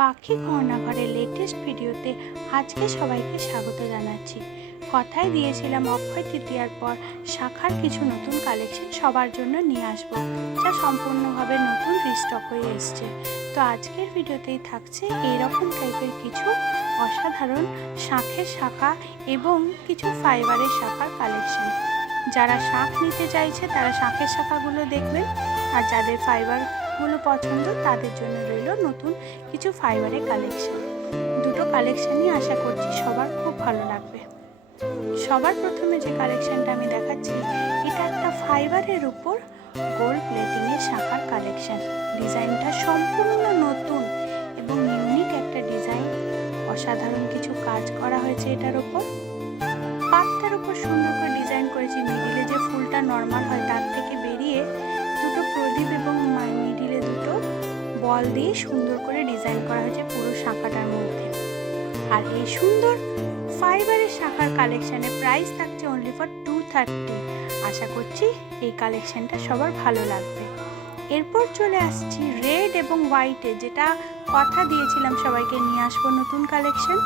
পাখি ঘরের লেটেস্ট ভিডিওতে আজকে সবাইকে স্বাগত জানাচ্ছি। কথায় দিয়েছিলাম অক্ষয় তৃতীয়ার পর শাখার কিছু নতুন কালেকশন সবার জন্য নিয়ে আসব, যা সম্পূর্ণভাবে নতুন রিস্টক হয়ে এসছে। তো আজকের ভিডিওতেই থাকছে এইরকম টাইপের কিছু অসাধারণ শাঁখের শাখা এবং কিছু ফাইবারের শাখার কালেকশন। যারা শাঁখ নিতে চাইছে তারা শাঁখের শাখাগুলো দেখবেন, আর যাদের ফাইবারগুলো পছন্দ তাদের জন্য রইল নতুন কিছু ফাইবারের কালেকশন। দুটো কালেকশনই আশা করছি সবার খুব ভালো লাগবে। সবার প্রথমে যে কালেকশনটা আমি দেখাচ্ছি, এটা একটা ফাইবারের উপর গোল্ড প্লেটিংয়ের শাখার কালেকশন। ডিজাইনটা সম্পূর্ণ নতুন এবং ইউনিক একটা ডিজাইন। অসাধারণ কিছু কাজ করা হয়েছে এটার উপর। পাতার উপর সুন্দর করে ডিজাইন করেছি। মিডিলে যে ফুলটা নর্মাল হয় তার থেকে বেরিয়ে দুটো প্রদীপ এবং মিডিলে দুটো বল দিয়ে সুন্দর করে ডিজাইন করা হয়েছে পুরো শাখাটার মধ্যে। আর এই সুন্দর ফাইবারের শাখার কালেকশানের প্রাইস থাকছে অনলি ফর 230। আশা করছি এই কালেকশানটা সবার ভালো লাগবে। এরপর চলে আসছি রেড এবং হোয়াইটে, যেটা কথা দিয়েছিলাম সবাইকে নিয়ে আসবো নতুন কালেকশন।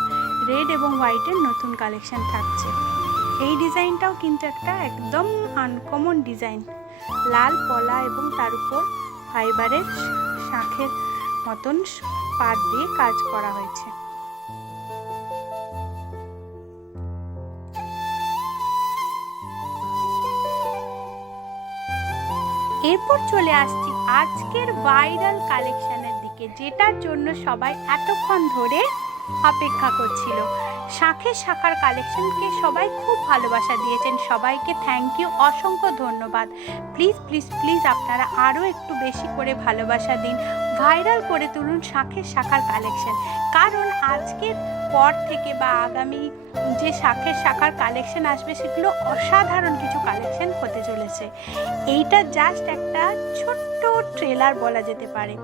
রেড এবং হোয়াইটের নতুন কালেকশন থাকছে। এই ডিজাইনটাও কিন্তু একটা একদম আনকমন ডিজাইন। লাল পলা এবং তার উপর ফাইবারের শাঁখের মতন পাত দিয়ে কাজ করা হয়েছে। এরপর চলে আসছি আজকের ভাইরাল কালেকশনের দিকে, যেটার জন্য সবাই এতক্ষণ ধরে অপেক্ষা করছিল। শাঁখের শাখার কালেকশনকে সবাই খুব ভালোবাসা দিয়েছেন, সবাইকে থ্যাংক ইউ, অসংখ্য ধন্যবাদ। প্লিজ প্লিজ প্লিজ আপনারা আরও একটু বেশি করে ভালোবাসা দিন, ভাইরাল করে তুলুন শাঁখের শাখার কালেকশন। কারণ আজকের পর থেকে বা আগামী যে শাঁখের শাখার কালেকশন আসবে সেগুলো অসাধারণ কিছু কালেকশন হতে চলেছে। এইটা জাস্ট একটা ছোট্ট ট্রেলার বলা যেতে পারে।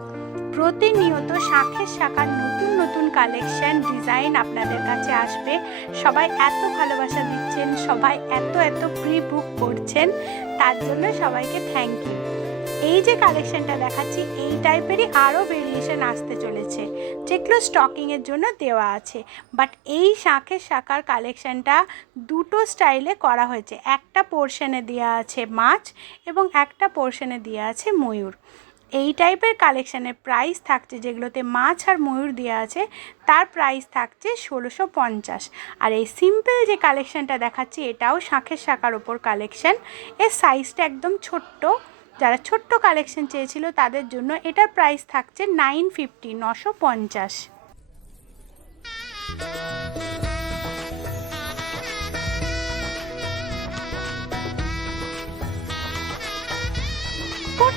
প্রতিনিয়ত শাঁখের শাখার নতুন নতুন কালেকশন ডিজাইন আপনাদের কাছে আসবে। সবাই এত ভালোবাসা দিচ্ছেন, সবাই এত প্রি বুক করছেন, তার জন্য সবাইকে থ্যাংক ইউ। এই যে কালেকশনটা দেখাচ্ছি এই টাইপেরই আরও ভেরিয়েশন আসতে চলেছে, যেগুলো স্টকিংয়ের জন্য দেওয়া আছে। বাট এই শাঁখের শাখার কালেকশনটা দুটো স্টাইলে করা হয়েছে। একটা পোর্শনে দেওয়া আছে মাছ এবং একটা পোর্শনে দেওয়া আছে ময়ূর। এই টাইপের কালেকশানের প্রাইস থাকছে, যেগুলোতে মাছ আর ময়ূর দেওয়া আছে তার প্রাইস থাকছে 1650। আর এই সিম্পল যে কালেকশানটা দেখাচ্ছি এটাও শাঁখের শাখার ওপর কালেকশান। এর সাইজটা একদম ছোট্ট। যারা ছোট্ট কালেকশন চেয়েছিল তাদের জন্য এটার প্রাইস থাকছে 950, 950।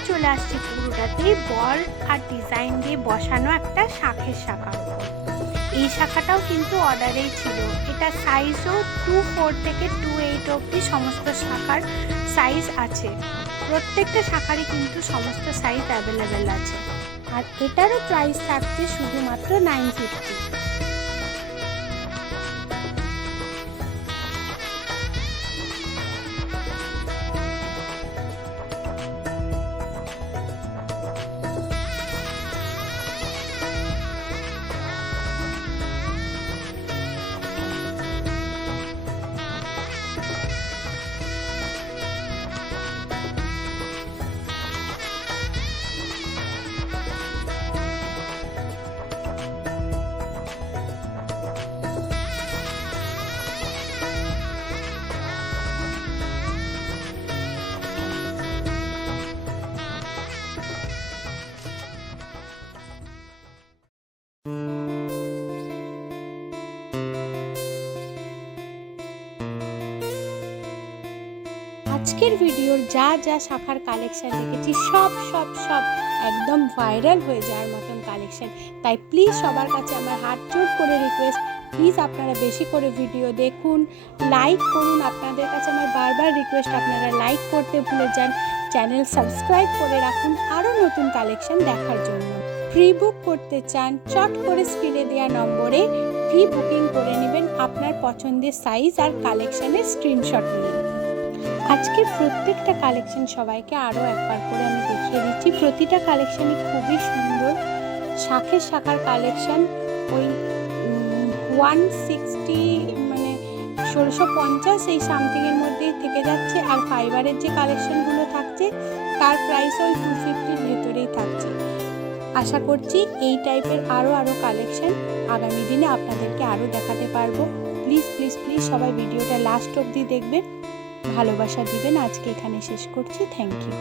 চলে আসছি পুরোটাতেই বল আর ডিজাইন দিয়ে বসানো একটা শাঁখের শাখা। এই শাখাটাও কিন্তু অর্ডারেই ছিল। এটা সাইজও 24 থেকে 28 অবধি সমস্ত শাখার সাইজ আছে। প্রত্যেকটা শাখারই কিন্তু সমস্ত সাইজ অ্যাভেলেবেল আছে। আর এটারও প্রাইস থাকছে শুধুমাত্র 950। আজকের ভিডিওর যা যা শাখার কালেকশন দেখেছি সব একদম ভাইরাল হয়ে যাওয়ার মতন কালেকশন। তাই প্লিজ সবার কাছে আমার হাত জোর করে রিকোয়েস্ট, প্লিজ আপনারা বেশি করে ভিডিও দেখুন, লাইক করুন। আপনাদের কাছে আমার বারবার রিকোয়েস্ট, আপনারা লাইক করতে ভুলে যান, চ্যানেল সাবস্ক্রাইব করে রাখুন আরও নতুন কালেকশন দেখার জন্য। প্রি বুক করতে চান চট করে স্ক্রিনে দেওয়া নম্বরে প্রি বুকিং করে নেবেন আপনার পছন্দের সাইজ আর কালেকশনের স্ক্রিনশট নিয়ে। আজকের প্রত্যেকটা কালেকশন সবাইকে আরও একবার করে আমি দেখিয়ে দিচ্ছি। প্রতিটা কালেকশনই খুবই সুন্দর। শাখের শাখার কালেকশান ওই 160 মানে 1650 এই সামথিংয়ের মধ্যেই থেকে যাচ্ছে। আর ফাইবারের যে কালেকশানগুলো থাকছে তার প্রাইস ওই 250-র ভেতরেই থাকছে। আশা করছি এই টাইপের আরও কালেকশান আগামী দিনে আপনাদেরকে আরও দেখাতে পারবো। প্লিজ প্লিজ প্লিজ সবাই ভিডিওটা লাস্ট অবধি দেখবেন, ভালোবাসা দিবেন। আজকে এখানে শেষ করছি। Thank you.